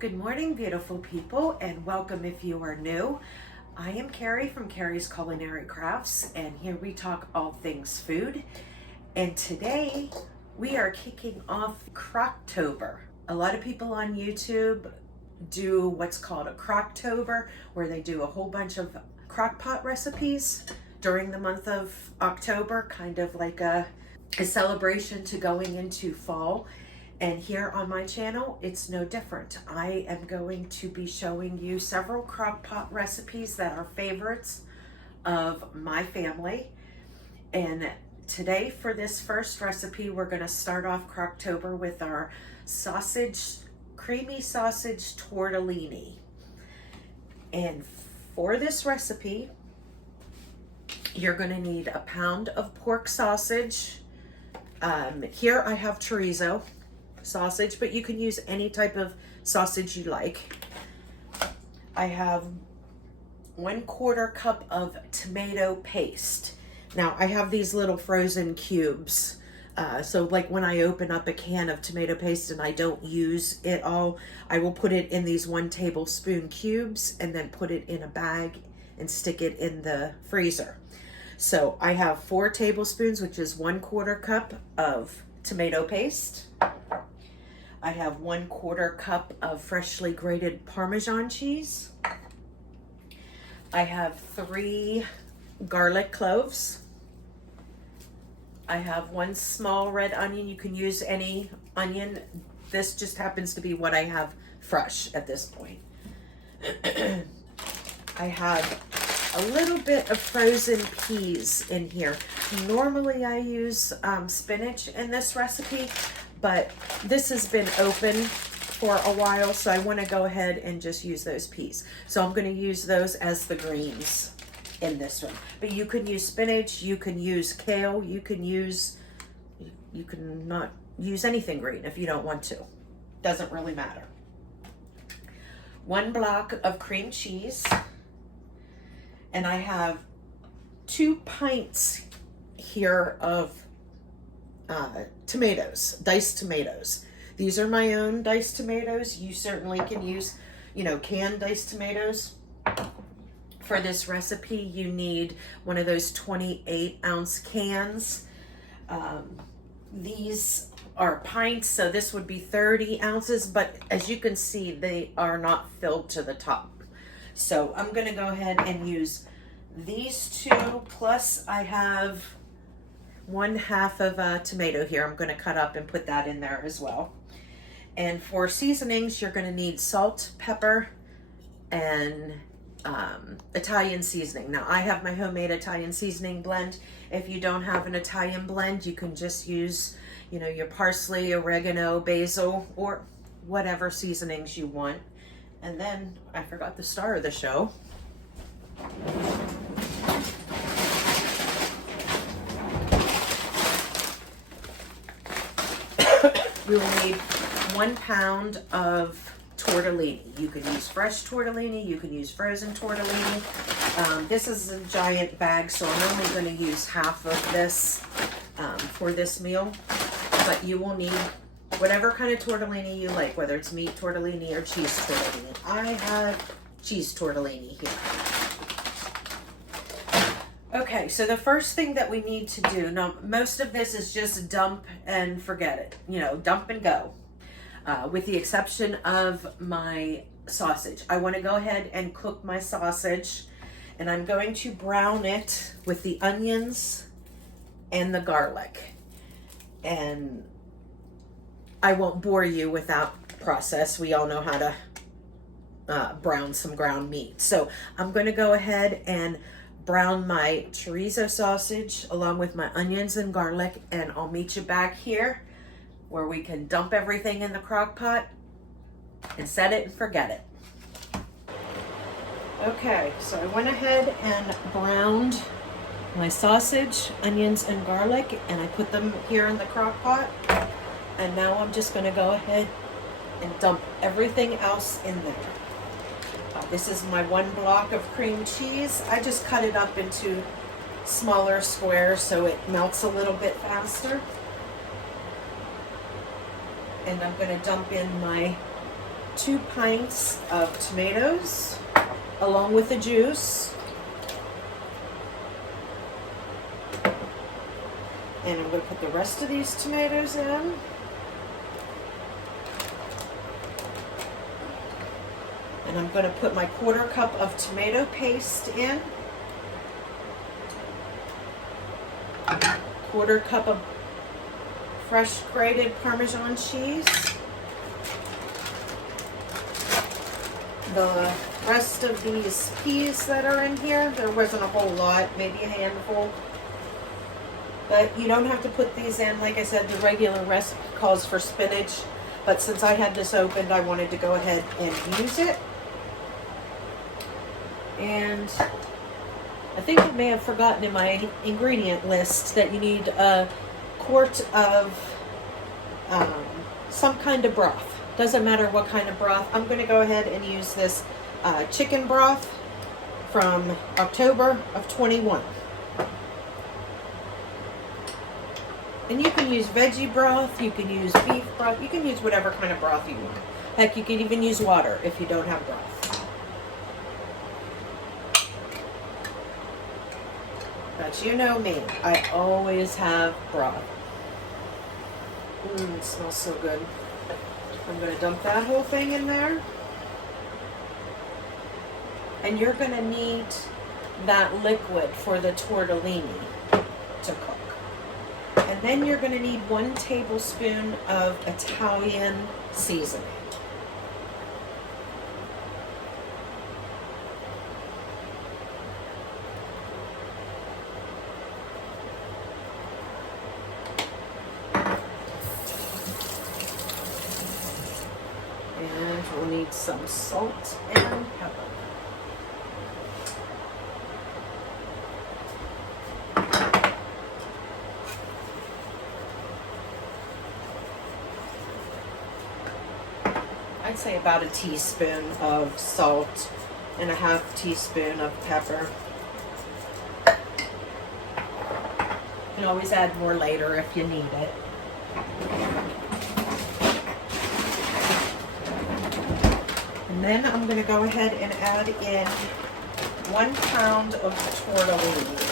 Good morning, beautiful people, and welcome if you are new. I am Carrie from Carrie's Culinary Crafts, and here we talk all things food. And today we are kicking off Crocktober. A lot of people on YouTube do what's called a Crocktober, where they do a whole bunch of crockpot recipes during the month of October, kind of like a celebration to going into fall. And here on my channel, it's no different. I am going to be showing you several crockpot recipes that are favorites of my family. And today for this first recipe, we're gonna start off Crocktober with our creamy sausage tortellini. And for this recipe, you're gonna need a pound of pork sausage. Here I have chorizo sausage, but you can use any type of sausage you like. I have 1/4 cup of tomato paste. Now I have these little frozen cubes. So like when I open up a can of tomato paste and I don't use it all, I will put it in these 1 tablespoon cubes and then put it in a bag and stick it in the freezer. So I have 4 tablespoons, which is 1/4 cup of tomato paste. I have 1/4 cup of freshly grated Parmesan cheese. I have 3 garlic cloves. I have 1 small red onion. You can use any onion. This just happens to be what I have fresh at this point. I have a little bit of frozen peas in here. Normally I use spinach in this recipe, but this has been open for a while, so I want to go ahead and just use those peas. So I'm going to use those as the greens in this one. But you can use spinach, you can use kale, you can not use anything green if you don't want to. Doesn't really matter. 1 block of cream cheese. And I have 2 pints here of tomatoes, diced tomatoes. These are my own diced tomatoes. You certainly can use, canned diced tomatoes. For this recipe, you need one of those 28-ounce cans. These are pints, so this would be 30 ounces, but as you can see, they are not filled to the top. So I'm gonna go ahead and use these 2, plus I have 1/2 of a tomato here. I'm going to cut up and put that in there as well. And for seasonings, you're going to need salt, pepper, and Italian seasoning. Now I have my homemade Italian seasoning blend. If you don't have an Italian blend, you can just use, your parsley, oregano, basil, or whatever seasonings you want. And then I forgot the star of the show. We will need 1 pound of tortellini. You can use fresh tortellini, you can use frozen tortellini. This is a giant bag, so I'm only going to use half of this for this meal. But you will need whatever kind of tortellini you like, whether it's meat tortellini or cheese tortellini. I have cheese tortellini here. Okay, so the first thing that we need to do, now most of this is just dump and forget it, dump and go, with the exception of my sausage. I want to go ahead and cook my sausage, and I'm going to brown it with the onions and the garlic. And I won't bore you with that process. We all know how to brown some ground meat. So I'm going to go ahead and brown my chorizo sausage along with my onions and garlic, and I'll meet you back here where we can dump everything in the crock pot and set it and forget it. Okay, so I went ahead and browned my sausage, onions, and garlic, and I put them here in the crock pot. And now I'm just going to go ahead and dump everything else in there. This is my 1 block of cream cheese. I just cut it up into smaller squares so it melts a little bit faster. And I'm going to dump in my 2 pints of tomatoes along with the juice. And I'm going to put the rest of these tomatoes in. And I'm going to put my 1/4 cup of tomato paste in. 1/4 cup of fresh grated Parmesan cheese. The rest of these peas that are in here, there wasn't a whole lot, maybe a handful. But you don't have to put these in. Like I said, the regular recipe calls for spinach. But since I had this opened, I wanted to go ahead and use it. And I think I may have forgotten in my ingredient list that you need a quart of some kind of broth. Doesn't matter what kind of broth. I'm going to go ahead and use this chicken broth from October of 21. And you can use veggie broth, you can use beef broth, you can use whatever kind of broth you want. Heck, you can even use water if you don't have broth. But you know me, I always have broth. It smells so good. I'm going to dump that whole thing in there. And you're going to need that liquid for the tortellini to cook. And then you're going to need 1 tablespoon of Italian seasoning. And we'll need some salt and pepper. I'd say about a teaspoon of salt and a 1/2 teaspoon of pepper. You can always add more later if you need it. And then I'm going to go ahead and add in 1 pound of tortellini.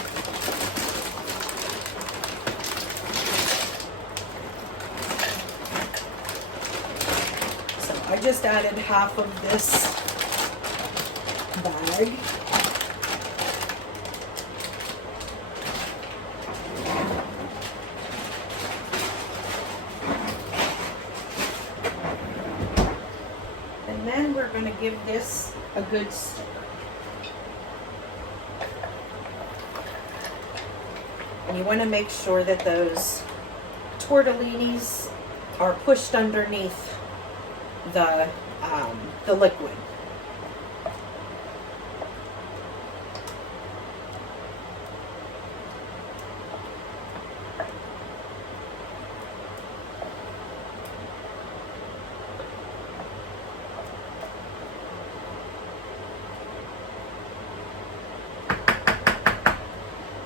I just added 1/2 of this bag. And then we're going to give this a good stir. And you want to make sure that those tortellinis are pushed underneath the liquid.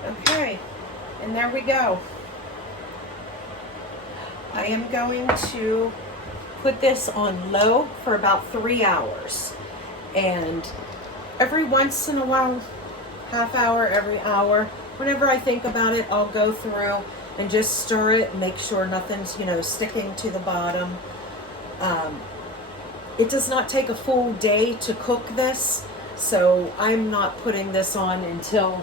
Okay, and there we go. I am going to put this on low for about 3 hours. And every once in a while, 1/2 hour, every hour, whenever I think about it, I'll go through and just stir it and make sure nothing's, sticking to the bottom. It does not take a full day to cook this, so I'm not putting this on until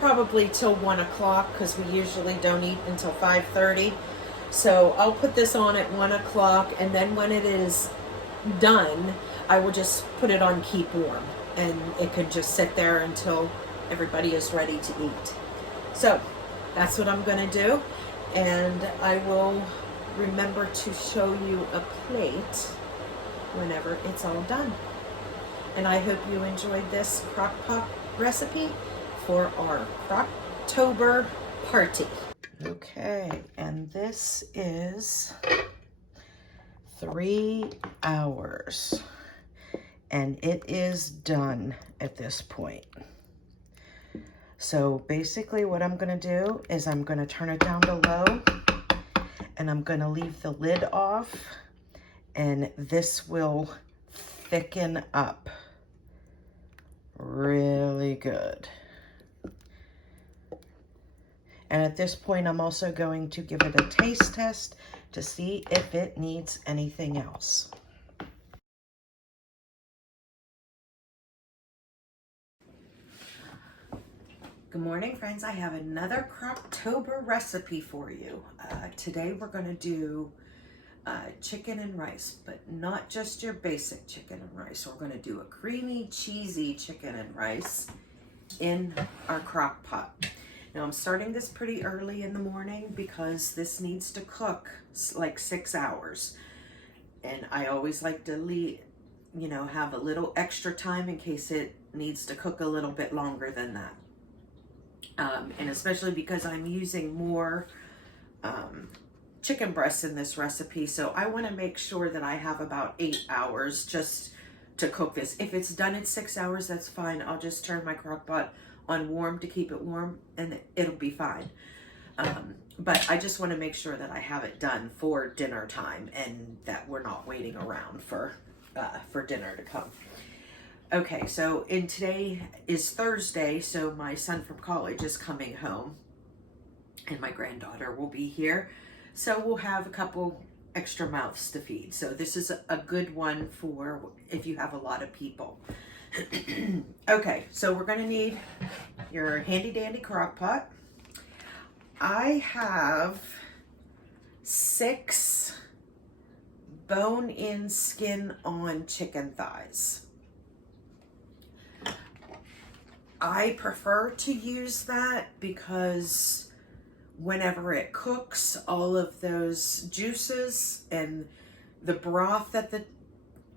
probably till 1 o'clock, because we usually don't eat until 5:30. So I'll put this on at 1 o'clock, and then when it is done, I will just put it on keep warm, and it could just sit there until everybody is ready to eat. So that's what I'm going to do, and I will remember to show you a plate whenever it's all done. And I hope you enjoyed this crock pot recipe for our Crocktober party. Okay, and this is 3 hours, and it is done at this point. So basically what I'm going to do is I'm going to turn it down to low, and I'm going to leave the lid off, and this will thicken up really good. And at this point, I'm also going to give it a taste test to see if it needs anything else. Good morning, friends. I have another Crocktober recipe for you. Today we're going to do chicken and rice, but not just your basic chicken and rice. We're going to do a creamy, cheesy chicken and rice in our crock pot. Now I'm starting this pretty early in the morning because this needs to cook like 6 hours. And I always like to have a little extra time in case it needs to cook a little bit longer than that. And especially because I'm using more chicken breasts in this recipe, so I want to make sure that I have about 8 hours just to cook this. If it's done in 6 hours, that's fine. I'll just turn my crock pot on warm to keep it warm and it'll be fine. But I just want to make sure that I have it done for dinner time and that we're not waiting around for dinner to come. Okay, so today is Thursday, so my son from college is coming home and my granddaughter will be here. So we'll have a couple extra mouths to feed. So this is a good one for if you have a lot of people. Okay, so we're going to need your handy dandy crock pot. I have 6 bone-in, skin-on chicken thighs. I prefer to use that because whenever it cooks, all of those juices and the broth that the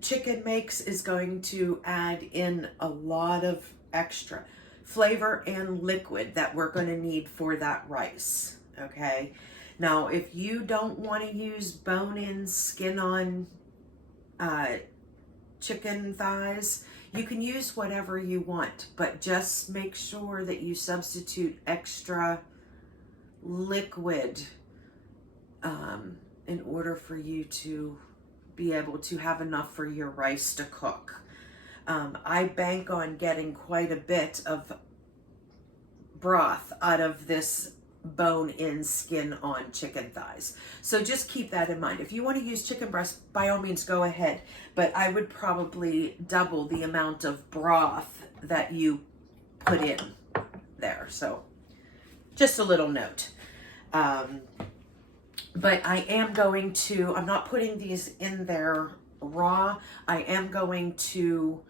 chicken makes is going to add in a lot of extra flavor and liquid that we're going to need for that rice. Okay, now if you don't want to use bone-in, skin-on chicken thighs, you can use whatever you want, but just make sure that you substitute extra liquid in order for you to be able to have enough for your rice to cook. I bank on getting quite a bit of broth out of this bone-in, skin-on chicken thighs. So just keep that in mind. If you want to use chicken breast, by all means go ahead, but I would probably double the amount of broth that you put in there. So just a little note. But I am going to, I'm not putting these in there raw. I am going to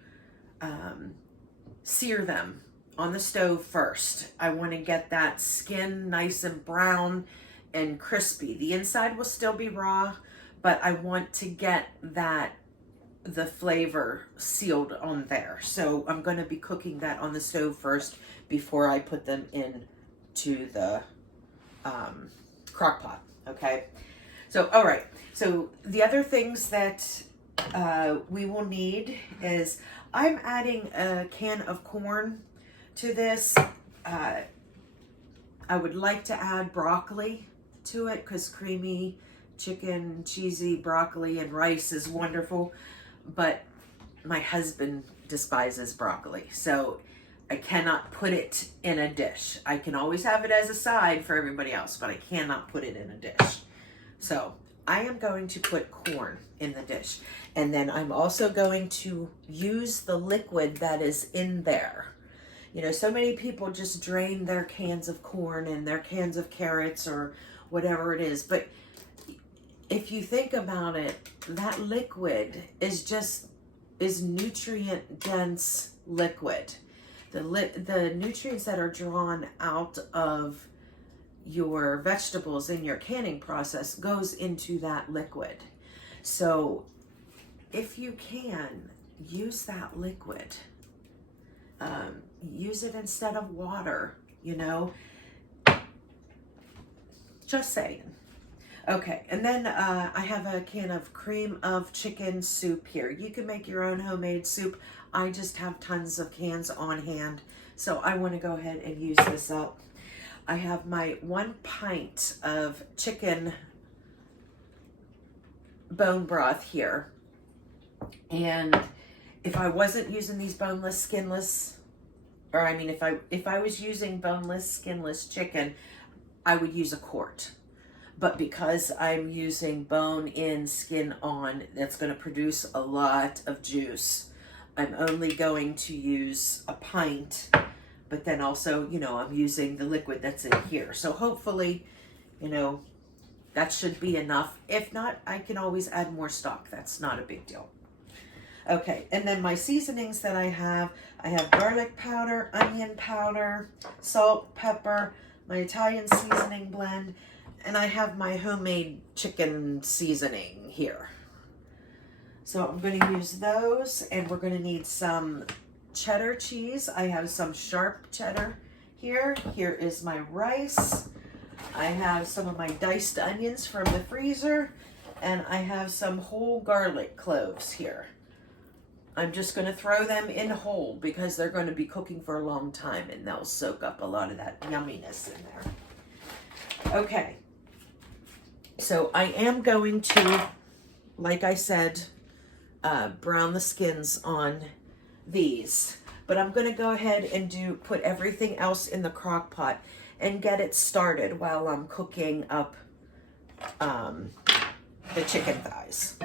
sear them on the stove first. I want to get that skin nice and brown and crispy. The inside will still be raw, but I want to get the flavor sealed on there. So I'm going to be cooking that on the stove first before I put them into the crock pot. Okay. So, all right. So the other things that we will need is I'm adding a can of corn to this. I would like to add broccoli to it because creamy chicken, cheesy broccoli and rice is wonderful, but my husband despises broccoli, so I cannot put it in a dish. I can always have it as a side for everybody else, but I cannot put it in a dish. So I am going to put corn in the dish, and then I'm also going to use the liquid that is in there. You know, so many people just drain their cans of corn and their cans of carrots or whatever it is. But if you think about it, that liquid is nutrient dense liquid. The nutrients that are drawn out of your vegetables in your canning process goes into that liquid. So if you can, use that liquid. Use it instead of water, you know, just saying. Okay, and then I have a can of cream of chicken soup here. You can make your own homemade soup. I just have tons of cans on hand, so I want to go ahead and use this up. I have my 1 pint of chicken bone broth here. And if I wasn't using these boneless, skinless, or I mean, if I was using boneless, skinless chicken, I would use a quart. But because I'm using bone in, skin on, that's going to produce a lot of juice, I'm only going to use a pint. But then also, you know, I'm using the liquid that's in here. So hopefully, you know, that should be enough. If not, I can always add more stock. That's not a big deal. Okay, and then my seasonings that I have garlic powder, onion powder, salt, pepper, my Italian seasoning blend, and I have my homemade chicken seasoning here. So I'm going to use those, and we're going to need some cheddar cheese. I have some sharp cheddar here. Here is my rice. I have some of my diced onions from the freezer, and I have some whole garlic cloves here. I'm just going to throw them in whole because they're going to be cooking for a long time, and they'll soak up a lot of that yumminess in there. Okay, so I am going to, like I said, brown the skins on these, but I'm going to go ahead and put everything else in the crock pot and get it started while I'm cooking up the chicken thighs.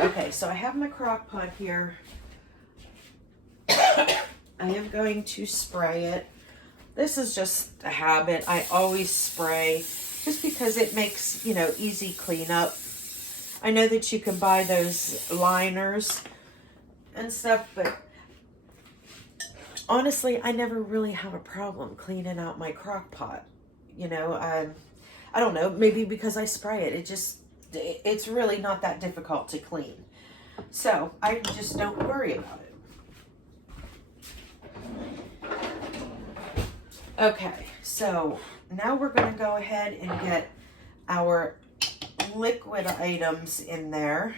Okay, so I have my crock pot here. I am going to spray it. This is just a habit. I always spray just because it makes, you know, easy cleanup. I know that you can buy those liners and stuff, but honestly, I never really have a problem cleaning out my crock pot. You know, I don't know, maybe because I spray it, it's really not that difficult to clean. So I just don't worry about it. Okay, so now we're going to go ahead and get our liquid items in there.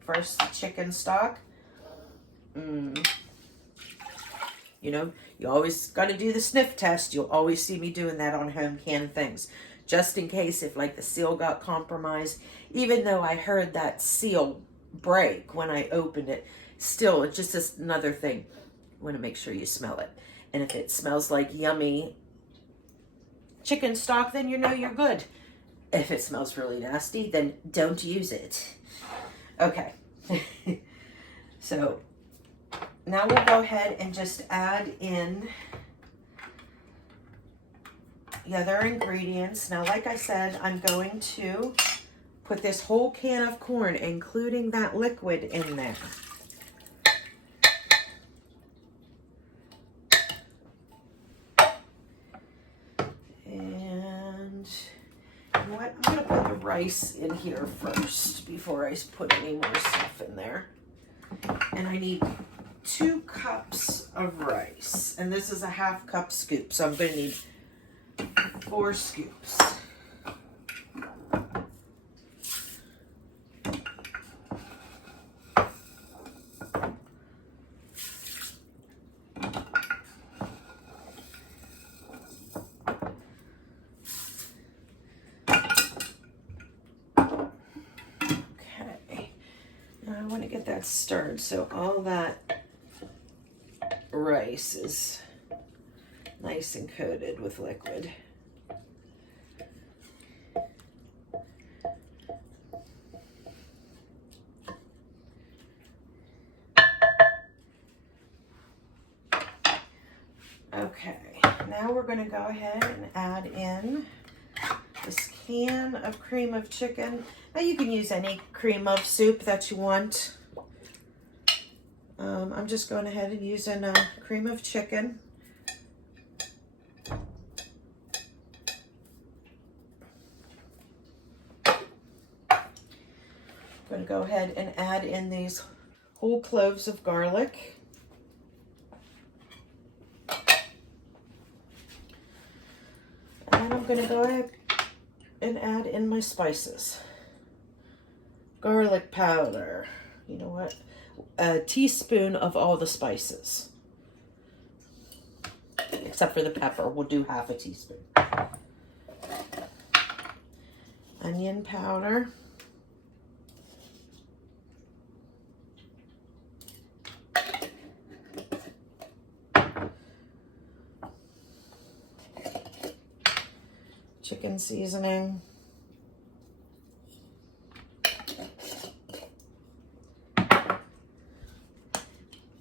First, the chicken stock. You know, you always got to do the sniff test. You'll always see me doing that on home canned things. Just in case if like the seal got compromised, even though I heard that seal break when I opened it, still, it's just another thing. You want to make sure you smell it. And if it smells like yummy chicken stock, then you know you're good. If it smells really nasty, then don't use it. Okay. So now we'll go ahead and just add in the other ingredients. Now, like I said, I'm going to put this whole can of corn, including that liquid, in there. And you know what? I'm going to put the rice in here first before I put any more stuff in there. And I need 2 cups of rice. And this is a 1/2 cup scoop, so I'm going to need 4 scoops. Okay, now I want to get that stirred so all that rice is nice and coated with liquid. Okay, now we're going to go ahead and add in this can of cream of chicken. Now you can use any cream of soup that you want. I'm just going ahead and using a cream of chicken. I'm going to go ahead and add in these whole cloves of garlic. And I'm going to go ahead and add in my spices. Garlic powder. You know what? A teaspoon of all the spices. Except for the pepper. We'll do 1/2 teaspoon. Onion powder. chicken seasoning.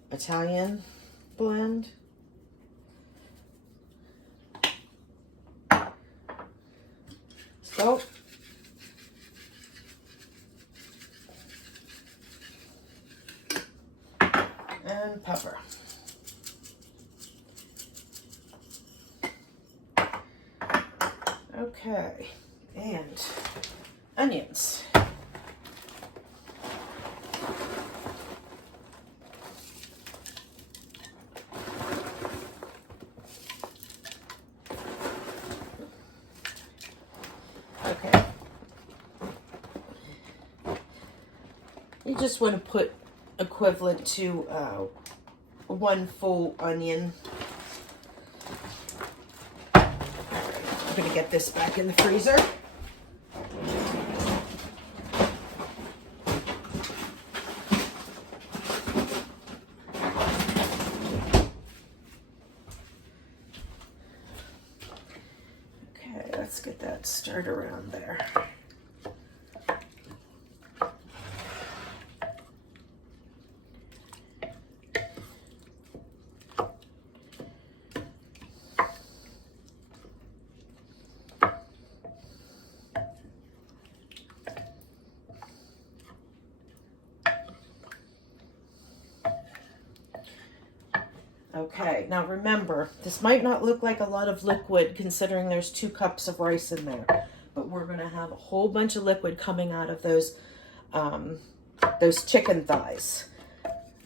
Italian blend. Salt. And pepper. Okay, and onions. Okay. You just want to put equivalent to 1 full onion. I'm going to get this back in the freezer. Okay, let's get that stirred around there. Okay, now remember, this might not look like a lot of liquid considering there's 2 cups of rice in there, but we're going to have a whole bunch of liquid coming out of those chicken thighs.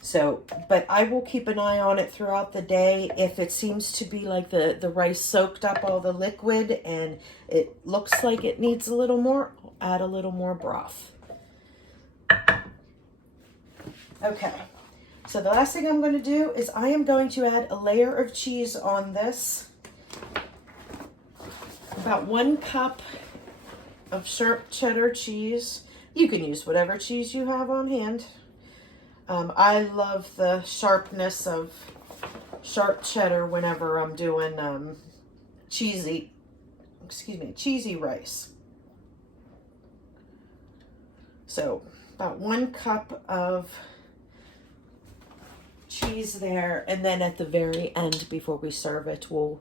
So, but I will keep an eye on it throughout the day. If it seems to be like the rice soaked up all the liquid and it looks like it needs a little more, add a little more broth. Okay. So the last thing I'm going to do is I am going to add a layer of cheese on this. About 1 cup of sharp cheddar cheese. You can use whatever cheese you have on hand. I love the sharpness of sharp cheddar whenever I'm doing cheesy rice. So about 1 cup of cheese there, and then at the very end before we serve it, we'll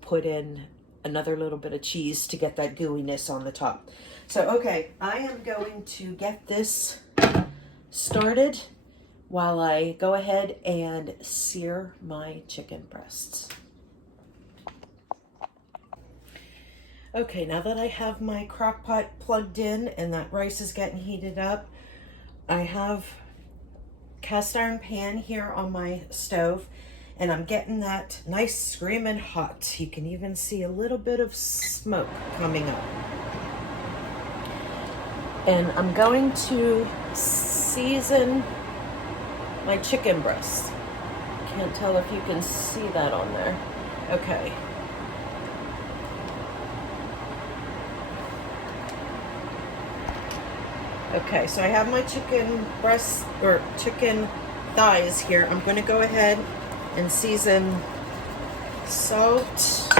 put in another little bit of cheese to get that gooiness on the top. So okay, I am going to get this started while I go ahead and sear my chicken breasts. Okay, now that I have my crock pot plugged in and that rice is getting heated up, I have cast iron pan here on my stove, and I'm getting that nice screaming hot. You can even see a little bit of smoke coming up. And I'm going to season my chicken breast. Can't tell if you can see that on there. Okay. Okay, so I have my chicken breast or chicken thighs here. I'm going to go ahead and season salt,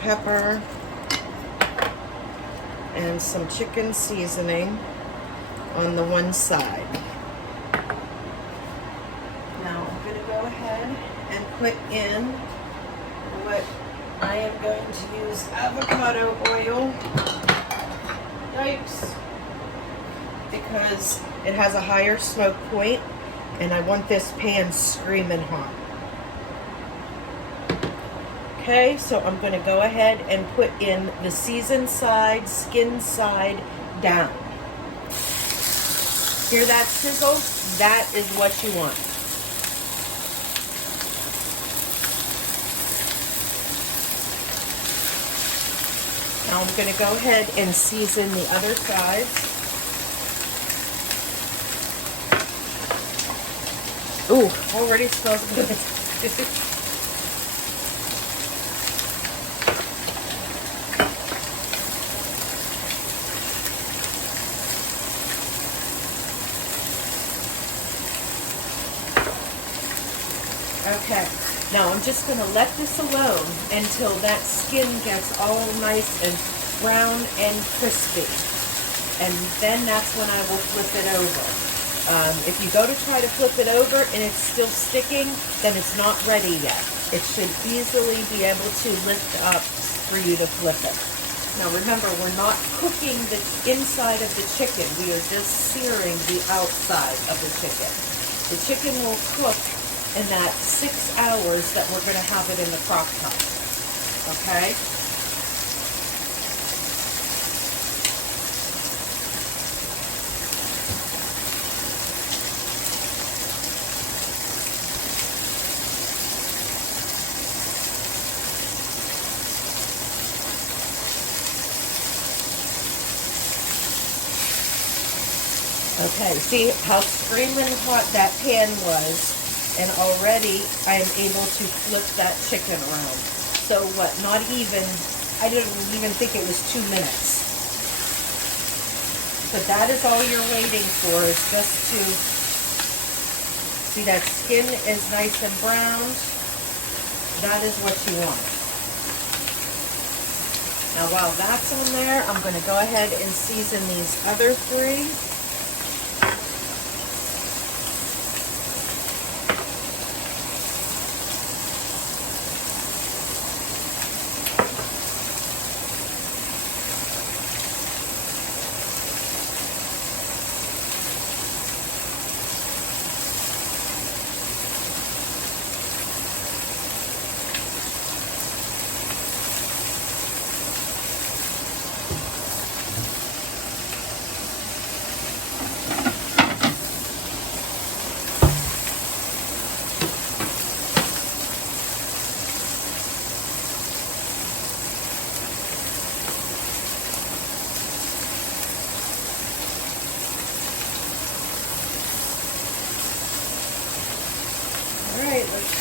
pepper, and some chicken seasoning on the one side. Now I'm going to go ahead and put in what I am going to use avocado oil. Yikes. Because it has a higher smoke point and I want this pan screaming hot. Okay, so I'm going to go ahead and put in the seasoned side, skin side down. Hear that sizzle? That is what you want. Now I'm going to go ahead and season the other side. Ooh, already smells good. Okay, Now I'm just going to let this alone until that skin gets all nice and brown and crispy. And then that's when I will flip it over. If you go to try to flip it over and it's still sticking, then it's not ready yet. It should easily be able to lift up for you to flip it. Now remember, we're not cooking the inside of the chicken. We are just searing the outside of the chicken. The chicken will cook in that 6 hours that we're going to have it in the crock pot. Okay? Okay, see how screaming hot that pan was, and already I am able to flip that chicken around. So what, not even, I didn't even think it was 2 minutes. So that is all you're waiting for, is just to, see that skin is nice and browned. That is what you want. Now while that's on there, I'm going to go ahead and season these other 3. Alright, let's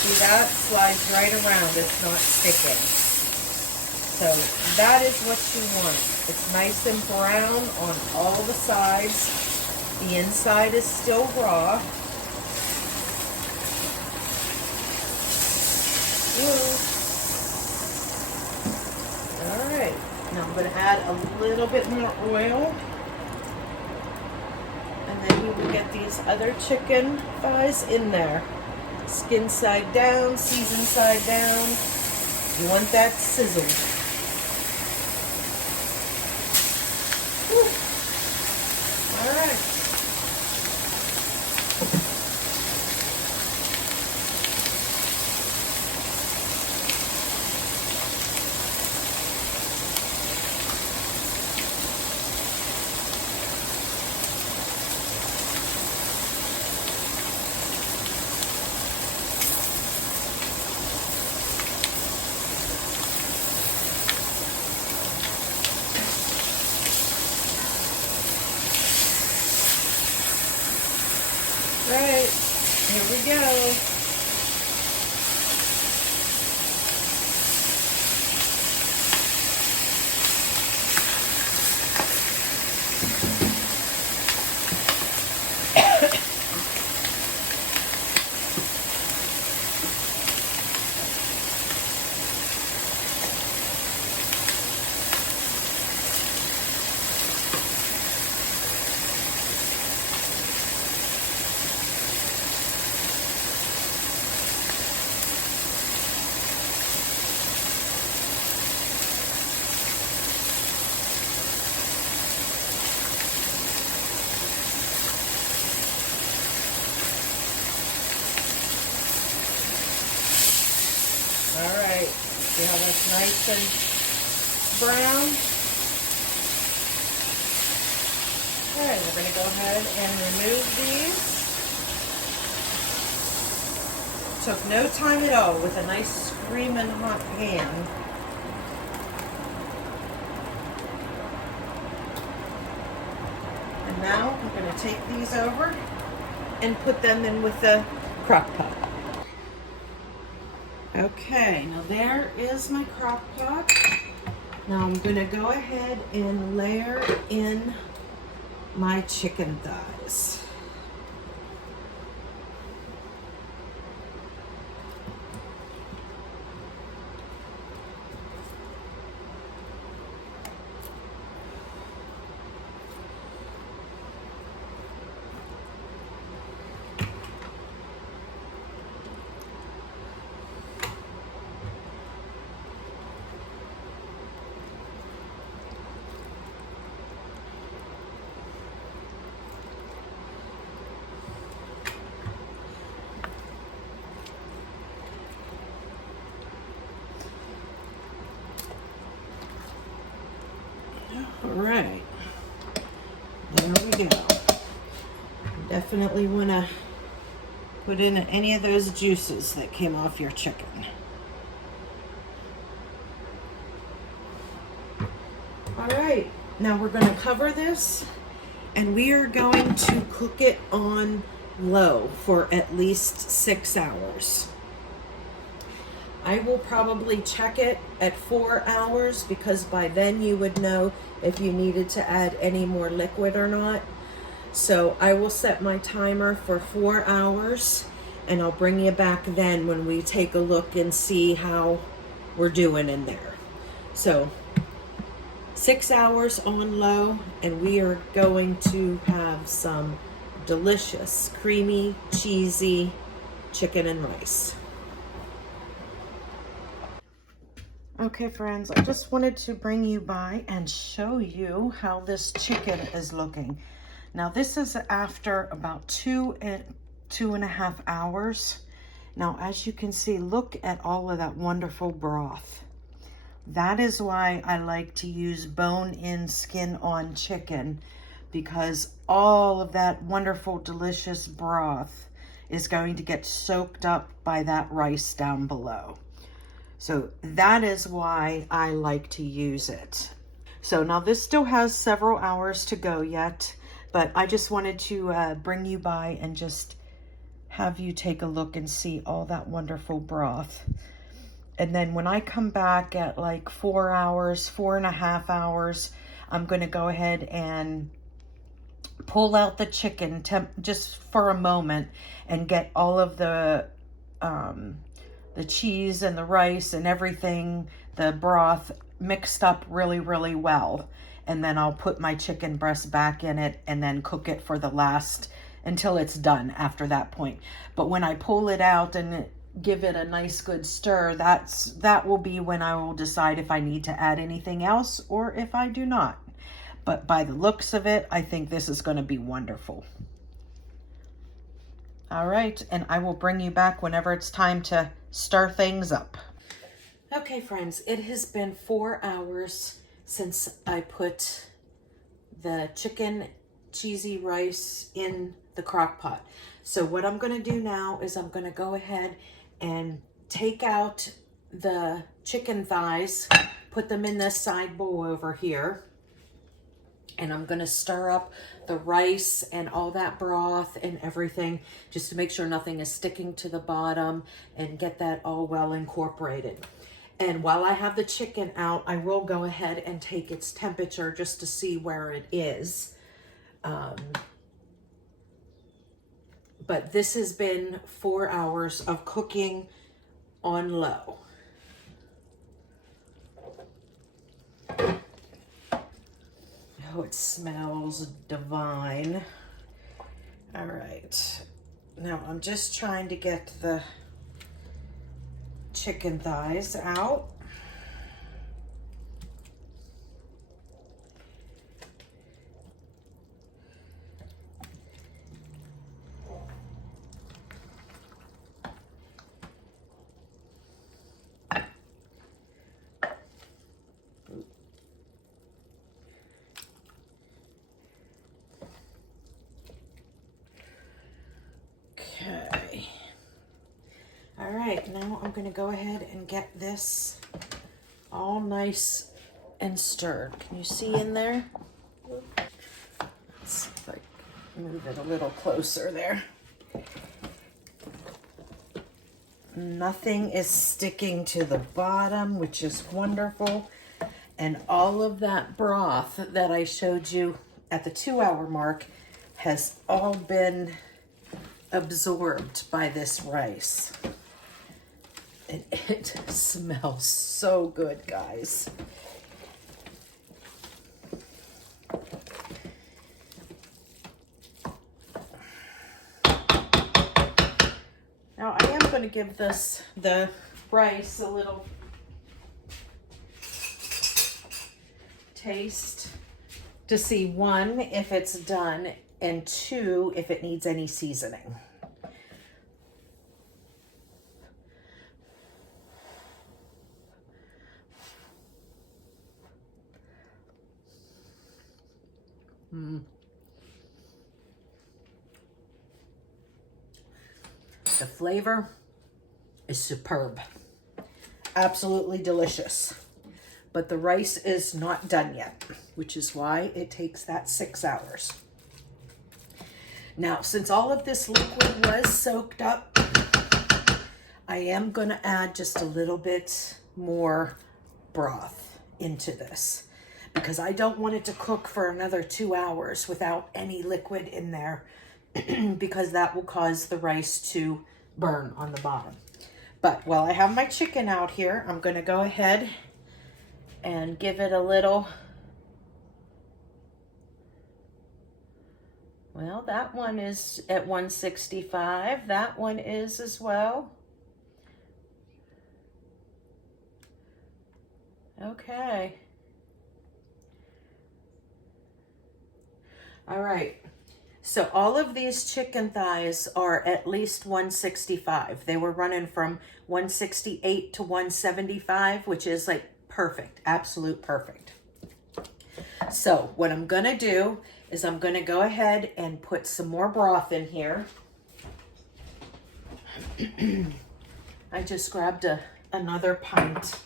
see, that slides right around. It's not sticking. So that is what you want. It's nice and brown on all the sides. The inside is still raw. Alright, now I'm going to add a little bit more oil. And then you will get these other chicken thighs in there. Skin side down, season side down. You want that sizzled. All right. Right, here we go. Alright, see how that's nice and brown? Alright, we're going to go ahead and remove these. Took no time at all with a nice screaming hot pan. And now I'm going to take these over and put them in with the crock pot. Okay, now there is my crock pot. Now I'm going to go ahead and layer in my chicken thighs. definitely want to put in any of those juices that came off your chicken. All right, now we're going to cover this and we are going to cook it on low for at least 6 hours. I will probably check it at 4 hours because by then you would know if you needed to add any more liquid or not. So I will set my timer for 4 hours and I'll bring you back then when we take a look and see how we're doing in there. So 6 hours on low, and we are going to have some delicious, creamy, cheesy chicken and rice. Okay friends, I just wanted to bring you by and show you how this chicken is looking. Now this is after about 2.5 hours. Now as you can see, look at all of that wonderful broth. That is why I like to use bone-in, skin-on chicken, because all of that wonderful, delicious broth is going to get soaked up by that rice down below. So that is why I like to use it. So now this still has several hours to go yet, but I just wanted to bring you by and just have you take a look and see all that wonderful broth. And then when I come back at like 4 hours, 4.5 hours, I'm going to go ahead and pull out the chicken just for a moment and get all of the cheese and the rice and everything, the broth mixed up really, really well. And then I'll put my chicken breast back in it and then cook it for the last, until it's done after that point. But when I pull it out and give it a nice good stir, that will be when I will decide if I need to add anything else or if I do not. But by the looks of it, I think this is going to be wonderful. All right, and I will bring you back whenever it's time to stir things up. Okay friends, it has been 4 hours since I put the chicken cheesy rice in the crock pot. So what I'm going to do now is I'm going to go ahead and take out the chicken thighs, put them in this side bowl over here, and I'm going to stir up the rice and all that broth and everything just to make sure nothing is sticking to the bottom and get that all well incorporated. And while I have the chicken out, I will go ahead and take its temperature just to see where it is. But this has been 4 hours of cooking on low. Oh, it smells divine. All right. Now I'm just trying to get the chicken thighs out. Okay. All right, now I'm going to go ahead and get this all nice and stirred. Can you see in there? Let's see if I can move it a little closer there. Nothing is sticking to the bottom, which is wonderful. And all of that broth that I showed you at the 2 hour mark has all been absorbed by this rice. And it smells so good, guys. Now I am going to give the rice a little taste to see, 1, if it's done, and 2, if it needs any seasoning. The flavor is superb. Absolutely delicious. But the rice is not done yet, which is why it takes that 6 hours. Now, since all of this liquid was soaked up, I am going to add just a little bit more broth into this because I don't want it to cook for another 2 hours without any liquid in there because that will cause the rice to burn on the bottom. But while I have my chicken out here, I'm going to go ahead and give it a little. Well, that one is at 165. That one is as well. Okay. All right. So all of these chicken thighs are at least 165. They were running from 168 to 175, which is like perfect, absolute perfect. So what I'm gonna do is I'm gonna go ahead and put some more broth in here. I just grabbed another pint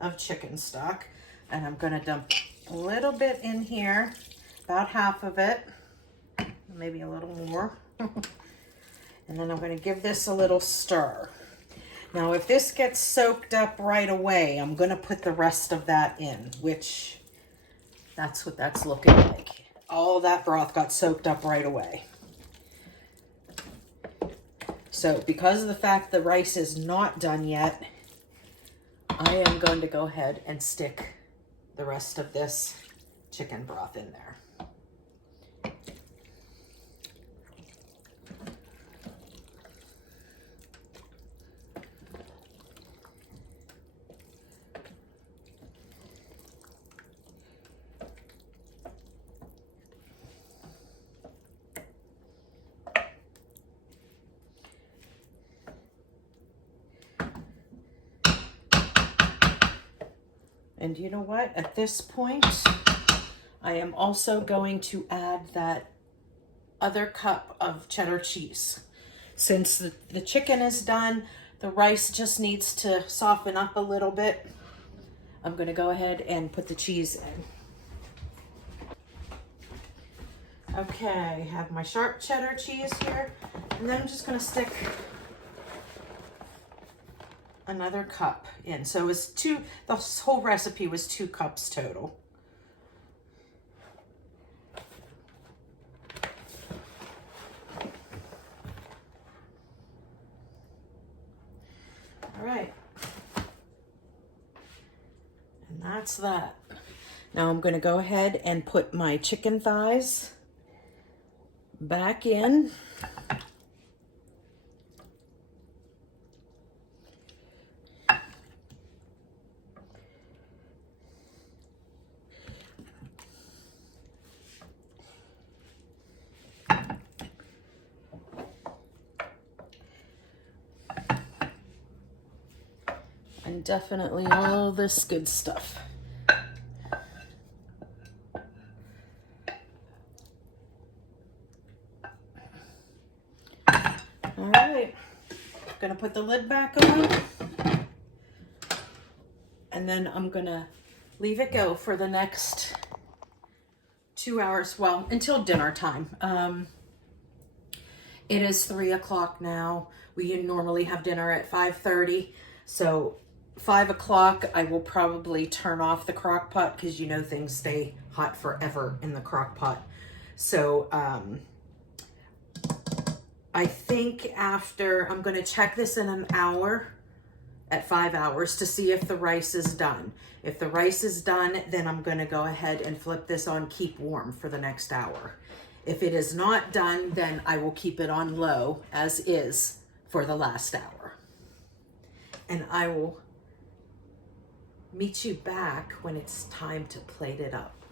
of chicken stock, and I'm gonna dump a little bit in here, about half of it, maybe a little more. And then I'm gonna give this a little stir. Now, if this gets soaked up right away, I'm gonna put the rest of that in, which that's what that's looking like. All that broth got soaked up right away. So because of the fact the rice is not done yet, I am going to go ahead and stick the rest of this chicken broth in there. And you know what? At this point, I am also going to add that other cup of cheddar cheese. Since the chicken is done, the rice just needs to soften up a little bit. I'm going to go ahead and put the cheese in. Okay, I have my sharp cheddar cheese here, and then I'm just going to stick another cup in. So it was the whole recipe was 2 cups total. All right. And that's that. Now I'm going to go ahead and put my chicken thighs back in. And definitely all this good stuff. All right, gonna put the lid back on, and then I'm gonna leave it go for the next 2 hours, well, until dinner time. It is 3 o'clock now. We normally have dinner at 5:30, so 5 o'clock, I will probably turn off the crock pot because you know things stay hot forever in the crock pot. So I think after, I'm going to check this in an hour at 5 hours to see if the rice is done. If the rice is done, then I'm going to go ahead and flip this on keep warm for the next hour. If it is not done, then I will keep it on low as is for the last hour. And I will meet you back when it's time to plate it up.